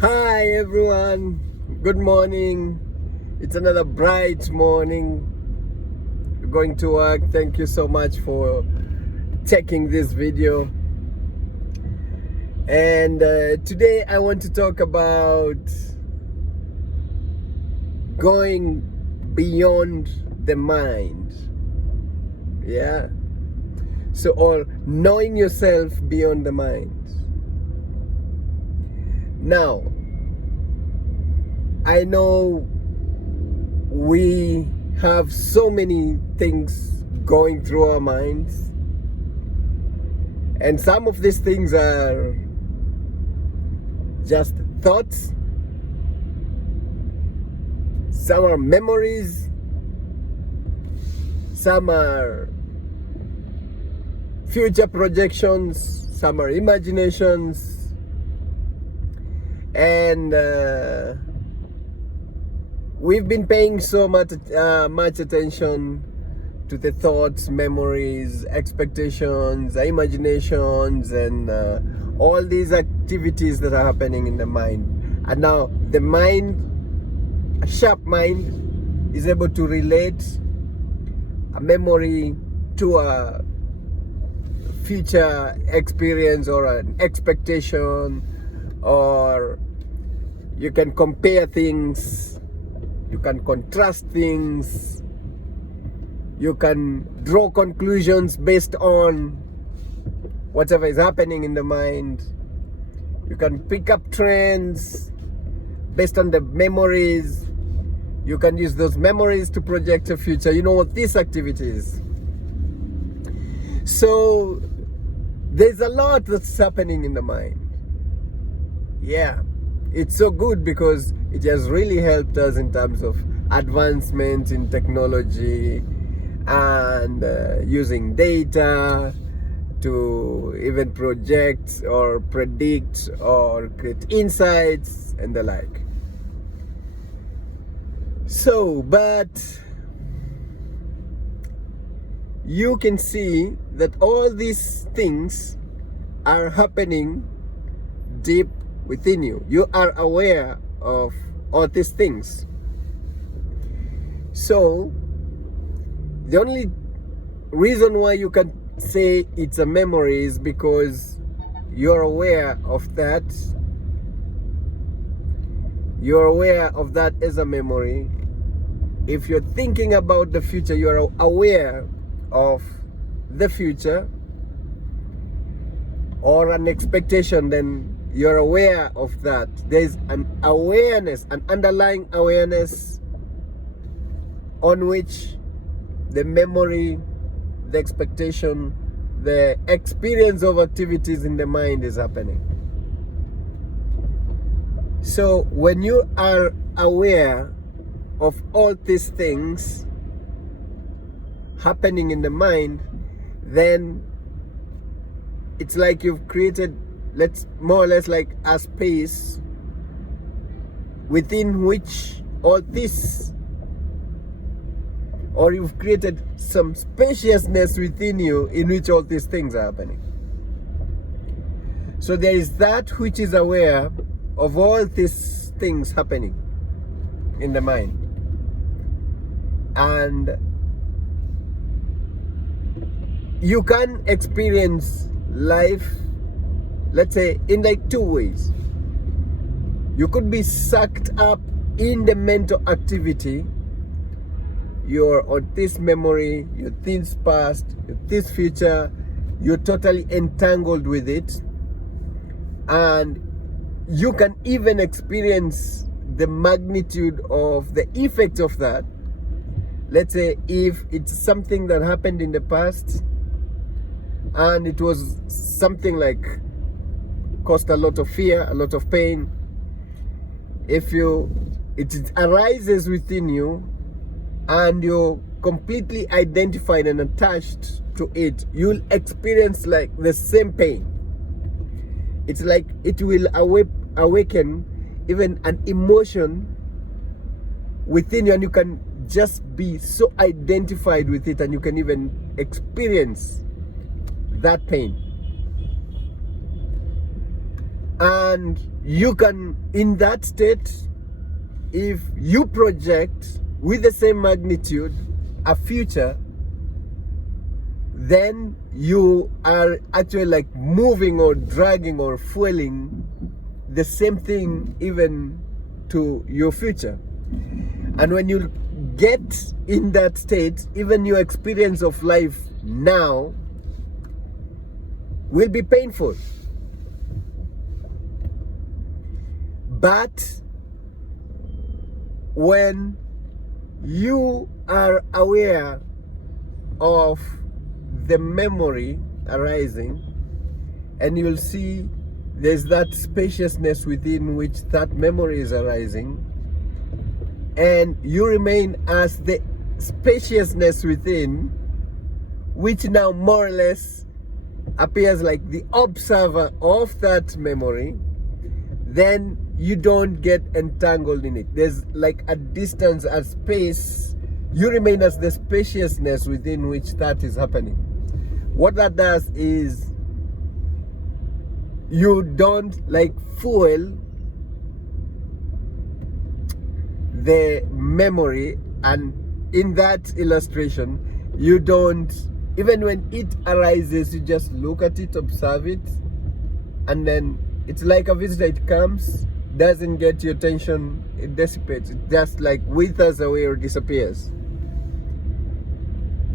Hi everyone, good morning. It's another bright morning. Going to work. Thank you so much for checking this video. And today I want to talk about going beyond the mind. Yeah. So, or knowing yourself beyond the mind. Now, I know we have so many things going through our minds, and some of these things are just thoughts, some are memories, some are future projections, some are imaginations, and we've been paying so much attention to the thoughts, memories, expectations, imaginations, and all these activities that are happening in the mind. And now the mind, a sharp mind, is able to relate a memory to a future experience or an expectation, or you can compare things, you can contrast things, you can draw conclusions based on whatever is happening in the mind. You can pick up trends based on the memories. You can use those memories to project a future. You know what these activities. So there's a lot that's happening in the mind. Yeah, it's so good because it has really helped us in terms of advancement in technology and using data to even project or predict or create insights and the like. So, but you can see that all these things are happening deep within you. You are aware of all these things. So the only reason why you can say it's a memory is because you're aware of that. You're aware of that as a memory. If you're thinking about the future, you're aware of the future or an expectation, then you're aware of that. There's an awareness, an underlying awareness on which the memory, the expectation, the experience of activities in the mind is happening. So when you are aware of all these things happening in the mind, then it's like you've created, let's more or less like a space within which all this, or you've created some spaciousness within you in which all these things are happening. So there is that which is aware of all these things happening in the mind, and you can experience life, let's say, in like two ways. You could be sucked up in the mental activity. You're on this memory, you're this past, you're this future, you're totally entangled with it, and you can even experience the magnitude of the effect of that. Let's say if it's something that happened in the past and it was something like caused a lot of fear, a lot of pain, if it arises within you and you're completely identified and attached to it, you'll experience like the same pain. It's like it will awaken even an emotion within you, and you can just be so identified with it, and you can even experience that pain. And you can, in that state, if you project with the same magnitude a future, then you are actually like moving or dragging or fueling the same thing even to your future. And when you get in that state, even your experience of life now will be painful. But when you are aware of the memory arising, and you'll see there's that spaciousness within which that memory is arising, and you remain as the spaciousness within, which now more or less appears like the observer of that memory, then you don't get entangled in it. There's like a distance, a space. You remain as the spaciousness within which that is happening. What that does is you don't like fuel the memory, and in that illustration you don't, even when it arises, you just look at it, observe it, and then it's like a visitor. It comes, doesn't get your attention, it dissipates, it just like withers away or disappears,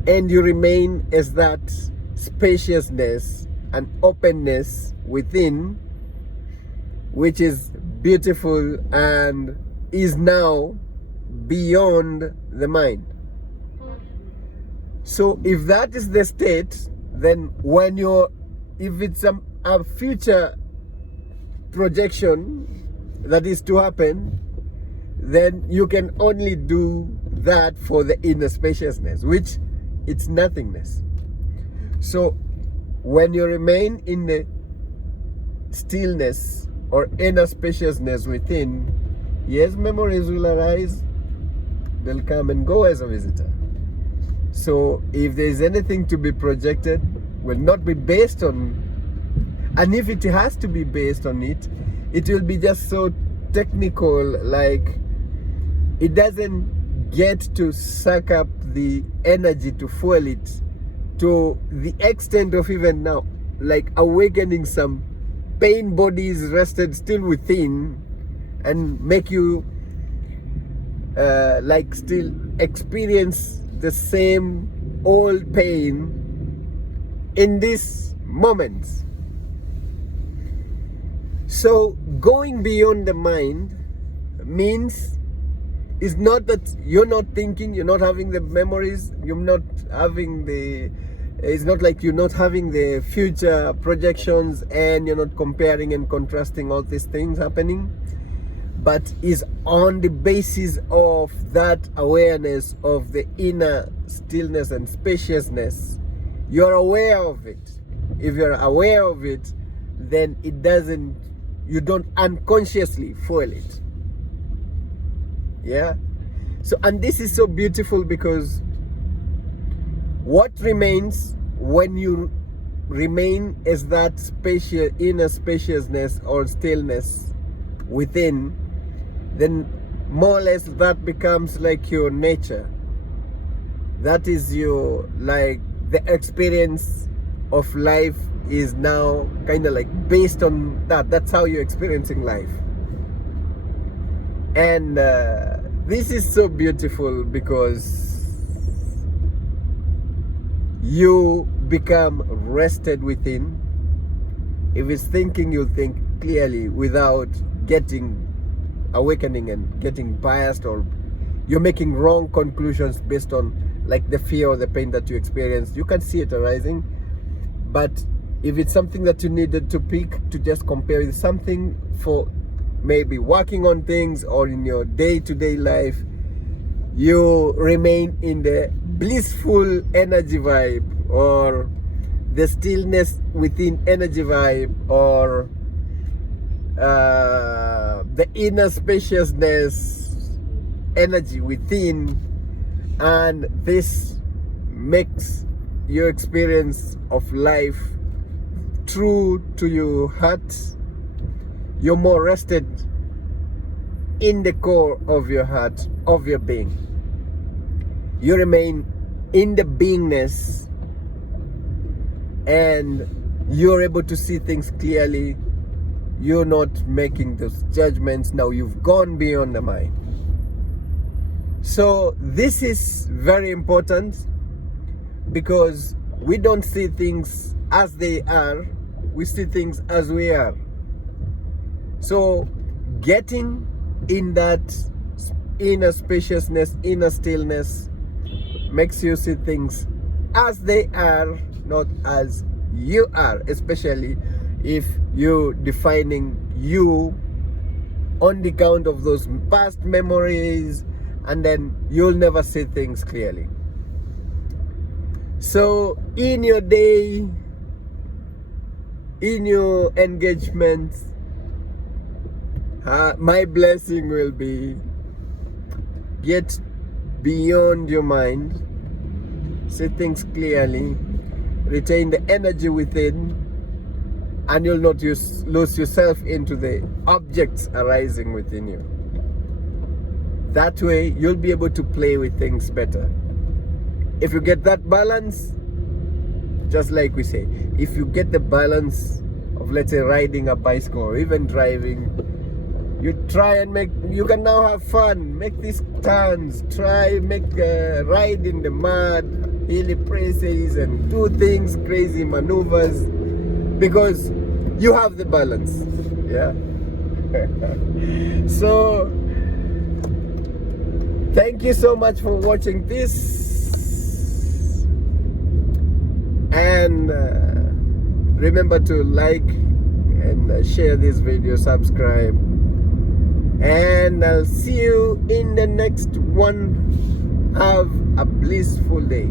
and you remain as that spaciousness and openness within, which is beautiful and is now beyond the mind. So if that is the state, then when if it's a future projection that is to happen, then you can only do that for the inner spaciousness, which it's nothingness. So when you remain in the stillness or inner spaciousness within, yes, memories will arise, they'll come and go as a visitor. So if there's anything to be projected, will not be based on, and if it has to be based on it, it will be just so technical, like it doesn't get to suck up the energy to fuel it to the extent of even now, like awakening some pain bodies rested still within, and make you like still experience the same old pain in this moment. So going beyond the mind means, is not that you're not thinking, you're not having the memories, you're not having the, it's not like you're not having the future projections and you're not comparing and contrasting all these things happening, but is on the basis of that awareness of the inner stillness and spaciousness. You're aware of it. If you're aware of it, then it doesn't, you don't unconsciously fuel it. Yeah. So, and this is so beautiful, because what remains when you remain as that spacious inner spaciousness or stillness within, then more or less that becomes like your nature. That is your, like the experience of life is now kind of like based on that. That's how you're experiencing life. And this is so beautiful, because you become rested within. If it's thinking, you'll think clearly without getting awakening and getting biased, or you're making wrong conclusions based on like the fear or the pain that you experienced. You can see it arising, but if it's something that you needed to pick to just compare with something for maybe working on things or in your day-to-day life, you remain in the blissful energy vibe, or the stillness within energy vibe, or the inner spaciousness energy within, and this makes your experience of life true to your heart, you're more rested in the core of your heart, of your being. You remain in the beingness, and you're able to see things clearly. You're not making those judgments. Now you've gone beyond the mind. So this is very important, because we don't see things as they are, we see things as we are. So getting in that inner spaciousness, inner stillness, makes you see things as they are, not as you are, especially if you're defining you on the count of those past memories, and then you'll never see things clearly. So in your day, in your engagement, my blessing will be, get beyond your mind, see things clearly, retain the energy within, and you'll not lose yourself into the objects arising within you. That way, you'll be able to play with things better. If you get that balance, just like we say, if you get the balance of, let's say, riding a bicycle or even driving, you try and you can now have fun, make these turns, make a ride in the mud, hilly places, and do things, crazy maneuvers, because you have the balance. Yeah. So thank you so much for watching this, and remember to like and share this video, subscribe, and I'll see you in the next one. Have a blissful day.